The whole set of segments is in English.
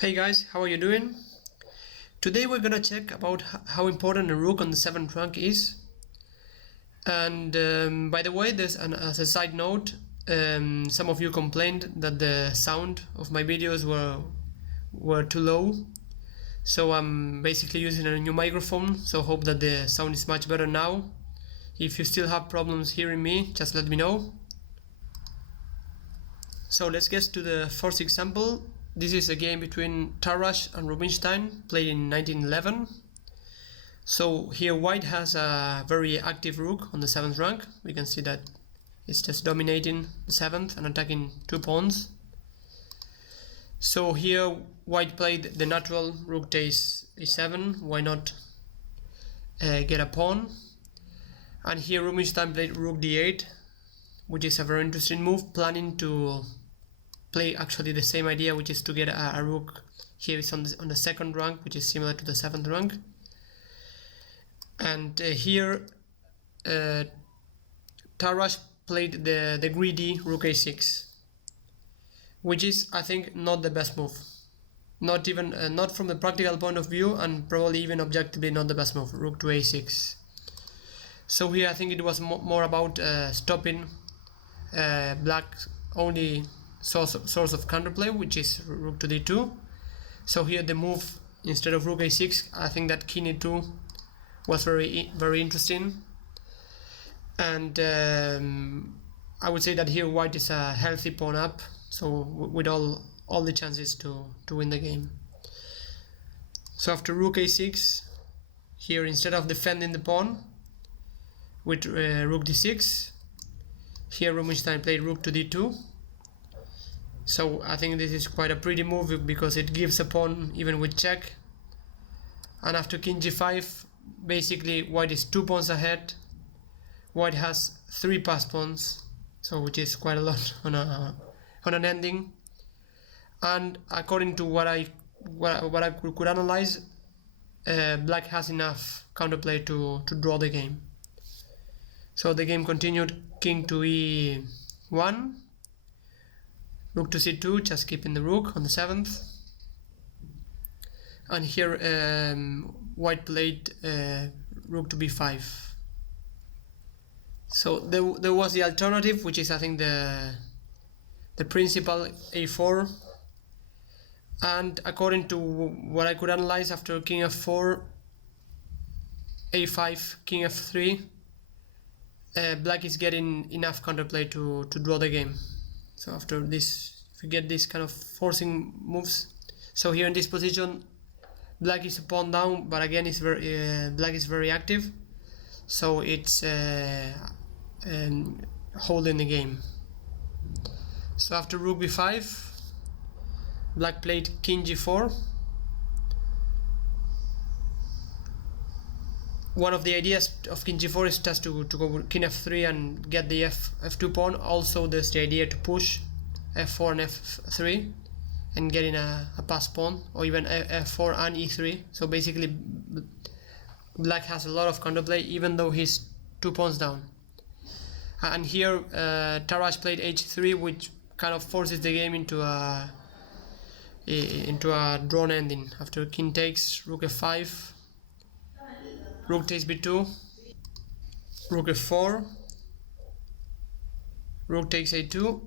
Hey guys, how are you doing? Today we're gonna check about how important a rook on the 7th rank is. And by the way, as a side note, some of you complained that the sound of my videos were too low. So I'm basically using a new microphone, so hope that the sound is much better now. If you still have problems hearing me, just let me know. So let's get to the first example. This is a game between Tarrasch and Rubinstein, played in 1911. So here white has a very active rook on the 7th rank. We can see that it's just dominating the 7th and attacking 2 pawns. So here white played the natural rook takes a7. Why not get a pawn? And here Rubinstein played rook d8, which is a very interesting move, planning to play actually the same idea, which is to get a rook. Here is on the 2nd rank, which is similar to the 7th rank. And here Tarrasch played the greedy rook a6, which is, I think, not the best move. Not even not from the practical point of view, and probably even objectively not the best move. Rook to a6. So here I think it was more about stopping black's only source of counterplay, which is rook to d2. So here the move, instead of rook a6, I think that king e2 was very interesting. And I would say that here white is a healthy pawn up, so with all the chances to win the game. So after rook a6, here instead of defending the pawn with rook d6, here Rubinstein played rook to d2. So I think this is quite a pretty move because it gives a pawn even with check. And after king g5, basically white is 2 pawns ahead. White has 3 passed pawns, so which is quite a lot on an ending. And according to what I could analyze, black has enough counterplay to draw the game. So the game continued, king to e1, rook to c2, just keeping the rook on the 7th. And here white played rook to b5. So there was the alternative, which is I think the principal a4. And according to what I could analyze, after king f4, a5, king f3, black is getting enough counterplay to draw the game. So after this, if you get this kind of forcing moves, so here in this position, black is a pawn down, but again, it's black is very active, so it's holding the game. So after rook b5, black played king g4. One of the ideas of king g4 is just to go with king f3 and get the f2 pawn. Also there's the idea to push f4 and f3 and getting a pass pawn, or even f4 and e3. So basically black has a lot of counterplay even though he's 2 pawns down. And here Tarrasch played h3, which kind of forces the game into a drawn ending. After king takes, rook f5, rook takes b2, rook f4, rook takes a2,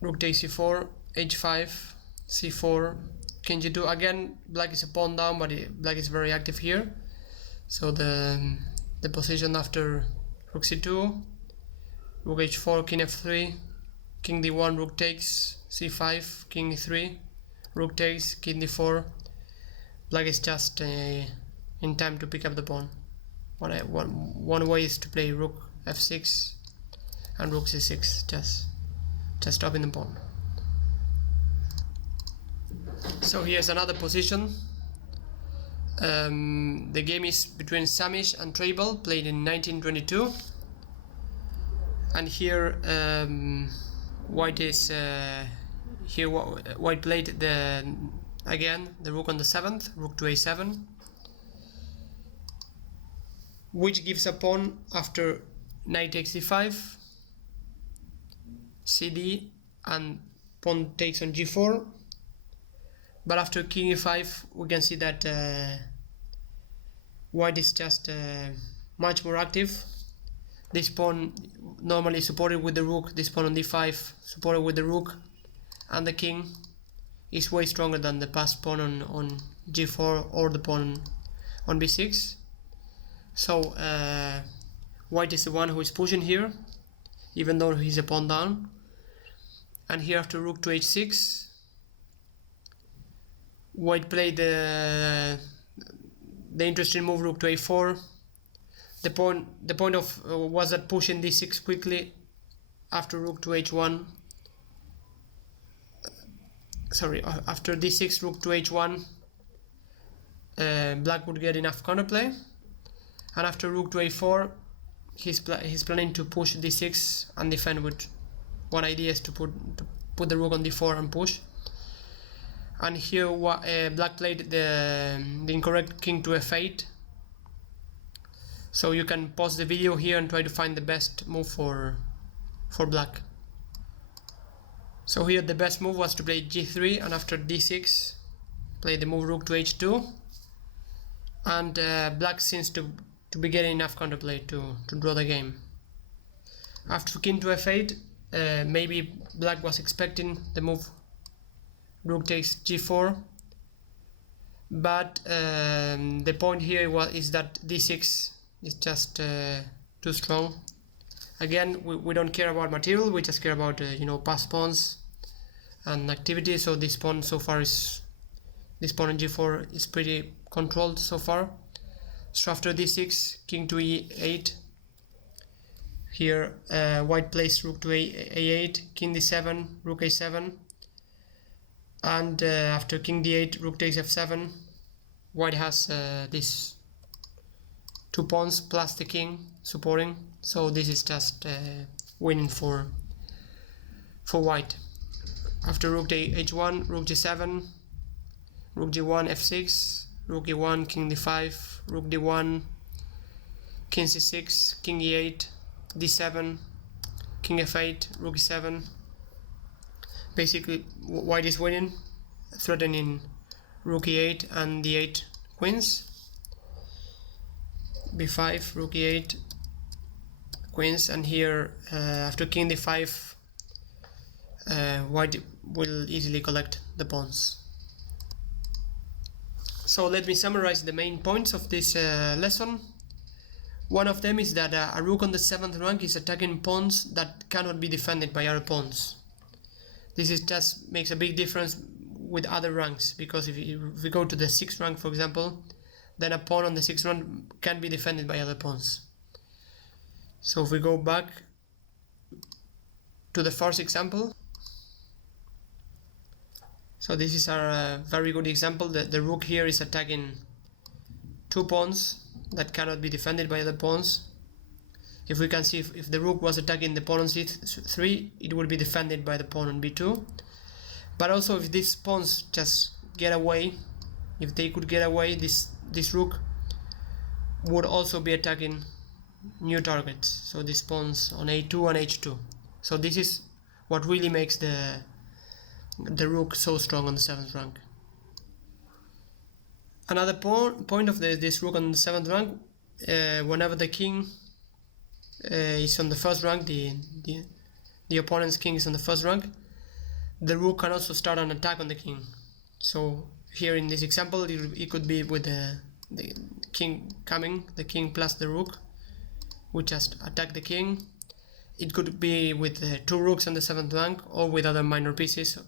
rook takes c4, h5, c4, king g2. Again, black is a pawn down, but black is very active here. So the position after rook c2, rook h4, king f3, king d1, rook takes, c5, king e3, rook takes, king d4. Black is just in time to pick up the pawn. One way is to play rook f6 and rook c6, just stopping the pawn. So here's another position. The game is between Samish and Trabal, played in 1922. And here white is white played again the rook on the 7th, rook to a7, which gives a pawn after knight takes e5, cd, and pawn takes on g4, But after king e5 we can see that white is just much more active. This pawn normally supported with the rook, this pawn on d5 supported with the rook, and the king is way stronger than the passed pawn on g4 or the pawn on b6. So white is the one who is pushing here, even though he's a pawn down. And here after rook to h6, white played the interesting move rook to a4. The point of was that pushing d6 quickly after rook to h1. Sorry, after d6 rook to h1, black would get enough counterplay, and after rook to a4, he's planning to push d6 and defend with. One idea is to put the rook on d4 and push. And here black played the incorrect king to f8. So you can pause the video here and try to find the best move for black. So here the best move was to play g3, and after d6 play the move rook to h2, and black seems to be getting enough counterplay to draw the game. After king to f8, maybe black was expecting the move rook takes g4, but the point here is that d6 is just too strong. Again, we don't care about material, we just care about passed pawns and activity. So this pawn so far this pawn on g4 is pretty controlled so far. So after d6, king to e8. Here white plays rook to a8, king d7, rook a7, and after king d8, rook takes f7. White has these two pawns plus the king supporting, so this is just winning for white. After rook to h1, rook g7, rook g1, f6, rook e1, king d5, rook d1, king c6, king e8, d7, king f8, rook e7. Basically white is winning, threatening rook e8 and d8 queens. b5, rook e8, queens, and here after king d5 white will easily collect the pawns. So let me summarize the main points of this lesson. One of them is that a rook on the 7th rank is attacking pawns that cannot be defended by other pawns. This is just makes a big difference with other ranks, because if we go to the 6th rank, for example, then a pawn on the 6th rank can be defended by other pawns. So if we go back to the first example, so this is our very good example. The rook here is attacking two pawns that cannot be defended by other pawns. If we can see, if the rook was attacking the pawn on c3, it would be defended by the pawn on b2. But also if these pawns just get away, if they could get away, this rook would also be attacking new targets. So these pawns on a2 and h2. So this is what really makes the rook so strong on the 7th rank. Another point of this rook on the 7th rank, whenever the king is on the 1st rank, the opponent's king is on the 1st rank, the rook can also start an attack on the king. So here in this example, it could be with the king coming, the king plus the rook, we just attack the king. It could be with two rooks on the 7th rank, or with other minor pieces.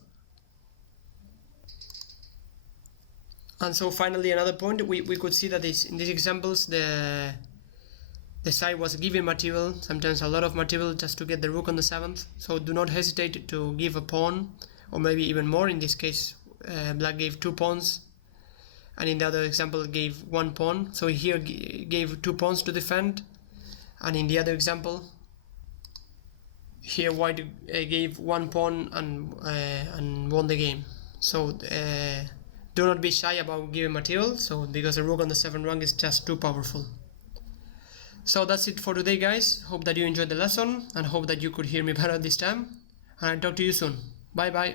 And so finally, another point, we could see that in these examples the side was giving material, sometimes a lot of material, just to get the rook on the 7th. So do not hesitate to give a pawn, or maybe even more. In this case black gave 2 pawns, and in the other example gave 1 pawn. So here gave 2 pawns to defend, and in the other example here white gave 1 pawn and won the game. So do not be shy about giving material, so because the rook on the 7th rank is just too powerful. So that's it for today, guys. Hope that you enjoyed the lesson, and hope that you could hear me better this time, and I'll talk to you soon. Bye bye.